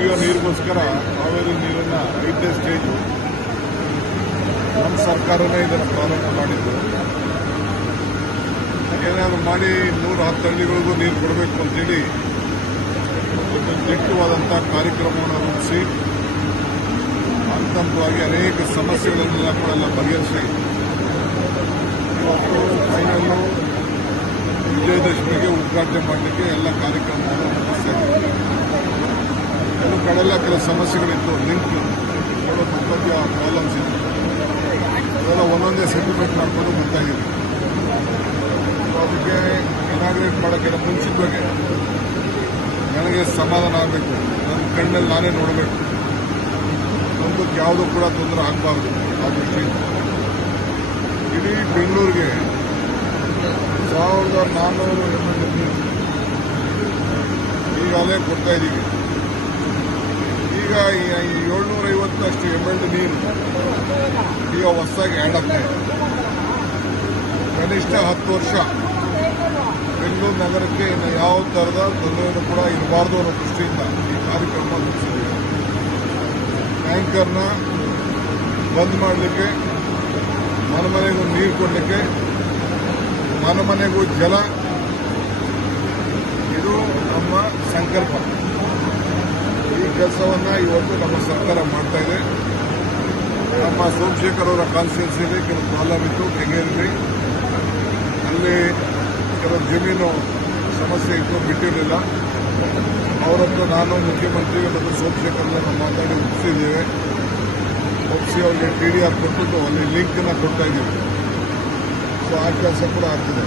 ಕುಡಿಯೋ ನೀರಿಗೋಸ್ಕರ ಕಾವೇರಿ ನೀರನ್ನ ಐದನೇ ಸ್ಟೇಜು ನಮ್ಮ ಸರ್ಕಾರನೇ ಇದನ್ನು ಪ್ರಾರಂಭ ಮಾಡಿದ್ದು. ಏನಾದರೂ ಮಾಡಿ ನೂರ ಹತ್ತು ಹಳ್ಳಿಗಳಿಗೂ ನೀರು ಕೊಡಬೇಕು ಅಂತೇಳಿ ಒಂದು ದಿಟ್ಟವಾದಂಥ ಕಾರ್ಯಕ್ರಮವನ್ನು ರೂಪಿಸಿ ಹಂತ ಹಂತವಾಗಿ ಅನೇಕ ಸಮಸ್ಯೆಗಳನ್ನೆಲ್ಲ ಕೂಡ ಬಗೆಹರಿಸಿ, ಇವತ್ತು ಫೈನಲ್ಲು ವಿಜಯದಶಮಿಗೆ ಉದ್ಘಾಟನೆ ಮಾಡಲಿಕ್ಕೆ ಎಲ್ಲ ಕಾರ್ಯಕ್ರಮವನ್ನು ಕೆಲವು ಕಡೆಲ್ಲ ಕೆಲವು ಸಮಸ್ಯೆಗಳಿತ್ತು. ಲಿಂಕ್ ಮಕ್ಕಳಿಗೆ ಪ್ರಾಬ್ಲಮ್ಸ್ ಇತ್ತು. ಅದೆಲ್ಲ ಒಂದೊಂದೇ ಸೆಟಲ್ಮೆಂಟ್ ಮಾಡಿಕೊಂಡು ಸೊ ಅದಕ್ಕೆ ಇನಾಗ್ರೇಟ್ ಮಾಡೋಕ್ಕೆಲ್ಲ ಮುಂಚಿತವಾಗಿ ನನಗೆ ಸಮಾಧಾನ ಆಗಬೇಕು. ನನ್ನ ಕಣ್ಣಲ್ಲಿ ನಾನೇ ನೋಡಬೇಕು. ಒಂದಕ್ಕೆ ಯಾವುದೂ ಕೂಡ ತೊಂದರೆ ಆಗಬಾರ್ದು ಆ ದೃಷ್ಟಿಯಿಂದ. ಇಡೀ ಬೆಂಗಳೂರಿಗೆ ಸಾವಿರದ ನಾನ್ನೂರು ನೀರು ಈಗಾಗಲೇ ಕೊಡ್ತಾ ಇದ್ದೀವಿ. ಈಗ ಏಳ್ನೂರ ಐವತ್ತಷ್ಟು ಎಂ ಎಲ್ ನೀರು ಈಗ ಹೊಸದಾಗಿ ಆ್ಯಡ್ ಆಗ್ತಾ ಕನಿಷ್ಠ ಹತ್ತು ವರ್ಷ ಬೆಂಗಳೂರು ನಗರಕ್ಕೆ ಇನ್ನು ಯಾವ ಥರದ ತೊಂದರೆಯೂ ಕೂಡ ಇರಬಾರ್ದು ಅನ್ನೋ ದೃಷ್ಟಿಯಿಂದ ಈ ಕಾರ್ಯಕ್ರಮ ಟ್ಯಾಂಕರ್ನ ಬಂದ್ ಮಾಡಲಿಕ್ಕೆ, ಮನೆ ಮನೆಗೂ ನೀರು ಕೊಡಲಿಕ್ಕೆ, ಮನೆ ಮನೆಗೂ ಜಲ ಇದು ನಮ್ಮ ಸಂಕಲ್ಪ ಈ ಕೆಲಸವನ್ನ ಇವತ್ತು ನಮ್ಮ ಸರ್ಕಾರ ಮಾಡ್ತಾ ಇದೆ. ನಮ್ಮ ಸೋಮಶೇಖರ್ ಅವರ ಕಾನ್ಸ್ಟಿಟ್ಯೂನ್ಸಿಯಲ್ಲಿ ಕೆಲವು ಪ್ರಾಬ್ಲಮ್ ಇತ್ತು ಕೆಂಗೇರಿ ಅಲ್ಲಿ ಕೆಲವು ಜಮೀನು ಸಮಸ್ಯೆ ಇತ್ತು, ಬಿಟ್ಟಿರಲಿಲ್ಲ. ಅವರತ್ರ ನಾನು ಮುಖ್ಯಮಂತ್ರಿ ಮತ್ತು ಸೋಮಶೇಖರ್ ನಾವು ಮಾತಾಡಿ ಒಪ್ಪಿಸಿದ್ದೇವೆ ಒಪ್ಪಿಸಿ ಅವರಿಗೆ ಟಿ ಡಿ ಆರ್ ಕೊಟ್ಬಿಟ್ಟು ಅಲ್ಲಿ ಲಿಂಕನ್ನು ಕೊಡ್ತಾ ಇದ್ದೀವಿ. ಸೊ ಆ ಕೆಲಸ ಕೂಡ ಆಗ್ತಿದೆ.